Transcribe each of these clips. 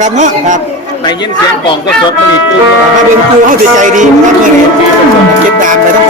ครับเนาะครับในยินเสียงกล่องก็สดมันอีกตู้ ถ้าเป็นกูเขาสิใจดีนะครับเมื่อนเก็บดามไปทั้ง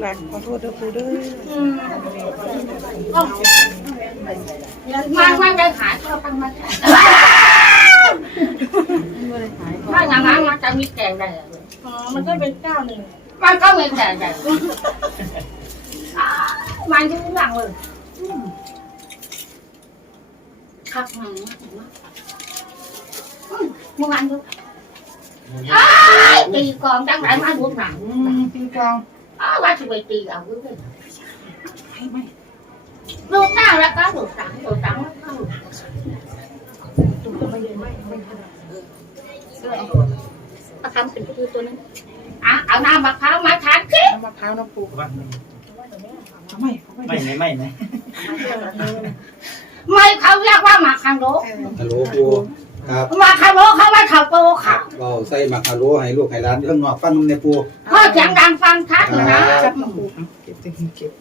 หลักขอโทษเด้อปูเด้อมันมันได้ขายเท่ากันมาถ้าอย่างนั้นมันจะมีแก่ได้เหรออ๋อมันก็เป็นเก้าหนึ่งมันก็มีแก่ได้อ่ามันยืนหลังเลยครับมันเมื่อวานดูอ้าย ตีกองจังไรมาดูหนังตีกลองอ้าวว่าจะไปตีเอาด้วยลูกหน้าแล้วก็ลูกสังลูกสังแล้วก็ลูกมาทำเป็นคือตัวนั้นอะเอาน้ำมะพร้าวมาทานสิน้ำมะพร้าวน้ำปูไม่ไม่ไม่ไม่ไม่เขาเรียกว่าหมากคังโรฮัลโหลปู ครับหมากคังโรเขาไม่เขาโตค่ะเราใส่มักฮัลโหลให้ลูกให้ร้านข้างนอกฟังในปูพ่อเสียงดังฟังชัดเลยนะจับมาปูเก็บเต็มเก็บ